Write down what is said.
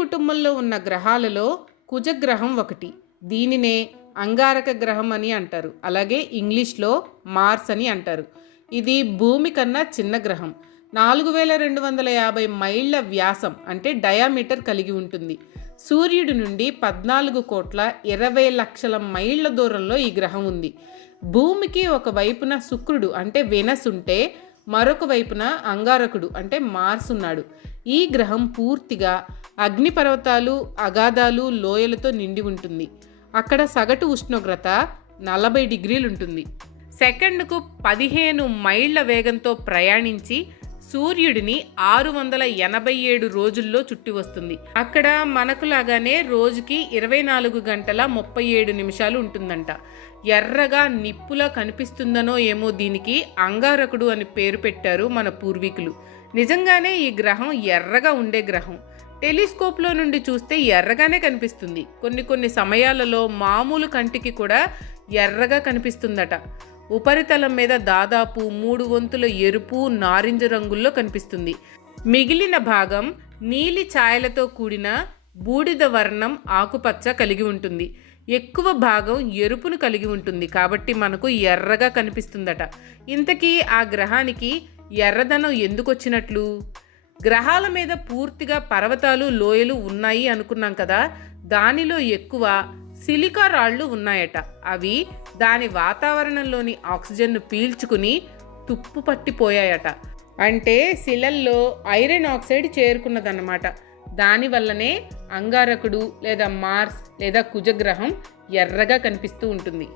కుటుంబంలో ఉన్న గ్రహాలలో కుజగ్రహం ఒకటి. దీనినే అంగారక గ్రహం అని అంటారు. అలాగే ఇంగ్లీష్లో మార్స్ అని అంటారు. ఇది భూమి కన్నా చిన్న గ్రహం. 4250 మైళ్ళ వ్యాసం అంటే డయామీటర్ కలిగి ఉంటుంది. సూర్యుడి నుండి 14,20,00,000 మైళ్ళ దూరంలో ఈ గ్రహం ఉంది. భూమికి ఒక వైపున శుక్రుడు అంటే వెనస్ ఉంటే మరొక వైపున అంగారకుడు అంటే మార్స్ ఉన్నాడు. ఈ గ్రహం పూర్తిగా అగ్నిపర్వతాలు, అగాధాలు, లోయలతో నిండి ఉంటుంది. అక్కడ సగటు ఉష్ణోగ్రత 40 డిగ్రీలు ఉంటుంది. సెకండ్కు 15 మైళ్ళ వేగంతో ప్రయాణించి సూర్యుడిని 687 రోజుల్లో చుట్టి వస్తుంది. అక్కడ మనకులాగానే రోజుకి 24 గంటల 37 నిమిషాలు ఉంటుందంట. ఎర్రగా నిప్పులా కనిపిస్తుందనో ఏమో దీనికి అంగారకుడు అని పేరు పెట్టారు మన పూర్వీకులు. నిజంగానే ఈ గ్రహం ఎర్రగా ఉండే గ్రహం. టెలిస్కోప్లో నుండి చూస్తే ఎర్రగానే కనిపిస్తుంది. కొన్ని సమయాలలో మామూలు కంటికి కూడా ఎర్రగా కనిపిస్తుందట. ఉపరితలం మీద దాదాపు 3 వంతుల ఎరుపు, నారింజ రంగుల్లో కనిపిస్తుంది. మిగిలిన భాగం నీలి ఛాయలతో కూడిన బూడిద వర్ణం ఆకుపచ్చ కలిగి ఉంటుంది. ఎక్కువ భాగం ఎరుపును కలిగి ఉంటుంది కాబట్టి మనకు ఎర్రగా కనిపిస్తుందట. ఇంతకీ ఆ గ్రహానికి ఎర్రదనం ఎందుకు వచ్చినట్లు? గ్రహాల మీద పూర్తిగా పర్వతాలు, లోయలు ఉన్నాయి అనుకున్నాం కదా, దానిలో ఎక్కువ సిలికా రాళ్ళు ఉన్నాయట. అవి దాని వాతావరణంలోని ఆక్సిజన్ను పీల్చుకుని తుప్పు పట్టిపోయాయట. అంటే శిలల్లో ఐరన్ ఆక్సైడ్ చేరుకున్నదన్నమాట. దానివల్లనే అంగారకుడు లేదా మార్స్ లేదా కుజగ్రహం ఎర్రగా కనిపిస్తూ ఉంటుంది.